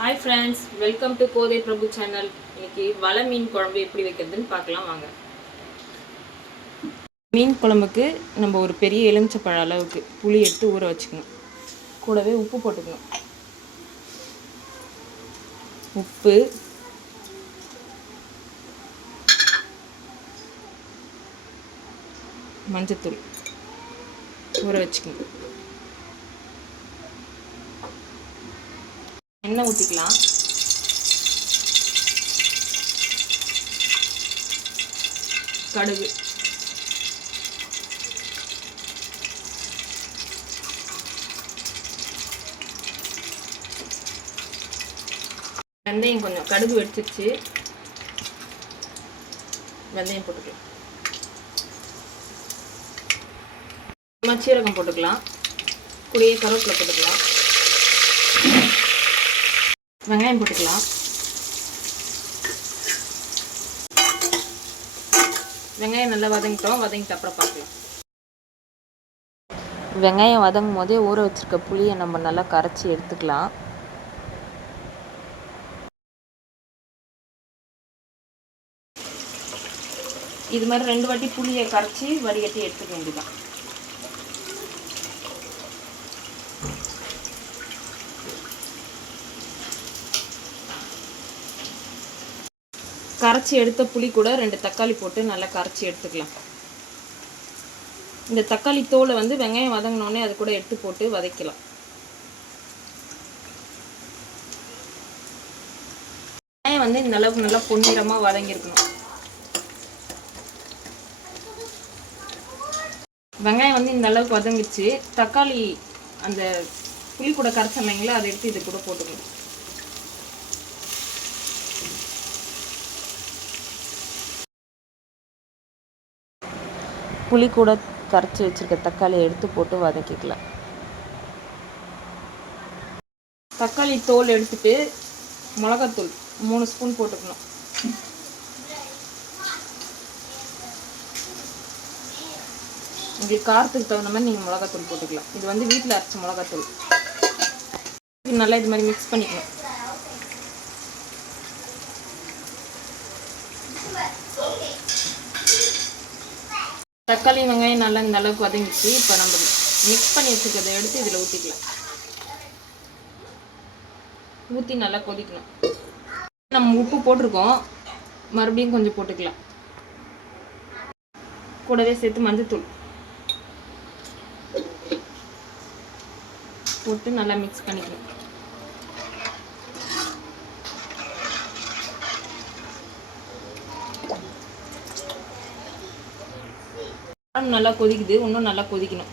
Hi friends, welcome to Kodai Prabhu channel. இன்னைக்கு வலை மீன் குழம்பு எப்படி வைக்கிறதுன்னு பார்க்கலாம் வாங்க. மீன் குழம்புக்கு நம்ம ஒரு பெரிய எலுமிச்சைப்பழ அளவுக்கு புளி எடுத்து ஊற வச்சுக்கணும். கூடவே உப்பு போட்டுக்கணும். உப்பு, மஞ்சத்தூள் ஊற வச்சுக்கணும். எண்ணெய் ஊற்றிக்கலாம். கடுகு, வெந்தயம் கொஞ்சம் கடுகு வெடிச்சிருச்சு, வெந்தயம் போட்டுக்கலாம். சீரகம் போட்டுக்கலாம். கூடயே கருவேப்பிலை போட்டுக்கலாம். வெங்காயம் போட்டுக்கலாம். வெங்காயம் நல்லா வதங்கிட்டு அப்புறம் பார்க்கலாம். வெங்காயம் வதங்கும் போதே ஊற வச்சிருக்க புளியை நம்ம நல்லா கரைச்சி எடுத்துக்கலாம். இது மாதிரி 2 வாட்டி புளியை கரைச்சி வடிகட்டி எடுத்துக்க வேண்டியதான். கரைச்சி எடுத்த புளி கூட 2 தக்காளி போட்டு நல்லா கரைச்சி எடுத்துக்கலாம். இந்த தக்காளி தோலை வெங்காயம் வதங்கினோடனே அது கூட எடுத்து போட்டு வதக்கலாம். வெங்காயம் இந்த அளவுக்கு நல்லா பொன்னிறமாக வதங்கியிருக்கணும். வெங்காயம் இந்த அளவுக்கு வதங்கிடுச்சு. தக்காளி அந்த புளி கூட கரைச்சமைங்களா அதை எடுத்து இது கூட போட்டுக்கணும். புளி கூட கரைச்சி வச்சுருக்க தக்காளியை எடுத்து போட்டு வதக்கிக்கலாம். தக்காளி தோல் எடுத்துட்டு மிளகாத்தூள் 3 ஸ்பூன் போட்டுக்கணும். உங்களுக்கு காரத்துக்கு தகுந்த மாதிரி நீங்கள் மிளகாத்தூள் போட்டுக்கலாம். இது வீட்டில் அரைச்ச மிளகாத்தூள். நல்லா இது மாதிரி மிக்ஸ் பண்ணிக்கணும். தக்காளி வெங்காயம் நல்லா இந்த அளவுக்கு வதங்கிச்சு. இப்போ நம்ம மிக்ஸ் பண்ணி வச்சுக்கிறத எடுத்து இதில் ஊற்றிக்கலாம். ஊற்றி நல்லா கொதிக்கணும். நம்ம உப்பு போட்டிருக்கோம், மறுபடியும் கொஞ்சம் போட்டுக்கலாம். கூடவே சேர்த்து மஞ்சத்தூள் போட்டு நல்லா மிக்ஸ் பண்ணிக்கணும். நல்லா கொதிக்குது, இன்னும் நல்லா கொதிக்கணும்.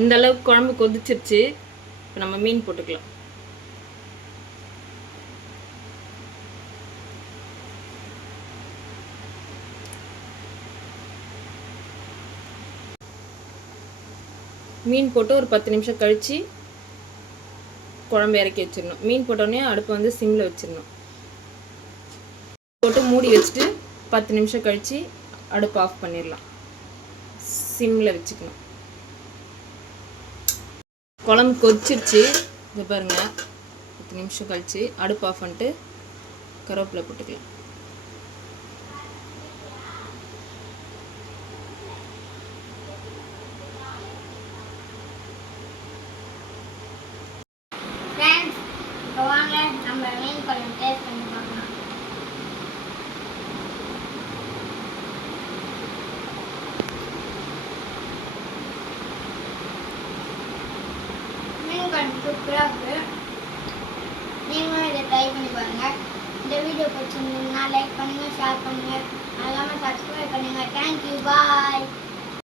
இந்த அளவுக்கு குழம்பு கொதிச்சிருச்சு. இப்போ நம்ம மீன் போட்டுக்கலாம். மீன் போட்டு ஒரு 10 நிமிஷம் கழித்து குழம்பு இறக்கி வச்சிடணும். மீன் போட்டோடனே அடுப்பை சிம்மில் வச்சிடணும். போட்டு மூடி வச்சுட்டு 10 நிமிஷம் கழித்து அடுப்பு ஆஃப் பண்ணிடலாம். சிம்மில் வச்சுக்கணும். குழம்பு கொதிச்சிருச்சு. இது பாருங்கள், 10 நிமிஷம் கழித்து அடுப்பு ஆஃப் பண்ணிட்டு கருவேப்பிலை போட்டுக்கலாம். சூப்பராக இருக்குது. நீங்களும் இதை ட்ரை பண்ணி பாருங்கள். இந்த வீடியோ பிடிச்சிருந்தீங்கன்னா லைக் பண்ணுங்கள், ஷேர் பண்ணுங்கள், அது இல்லாமல் சப்ஸ்கிரைப் பண்ணுங்கள். தேங்க்யூ, பாய்.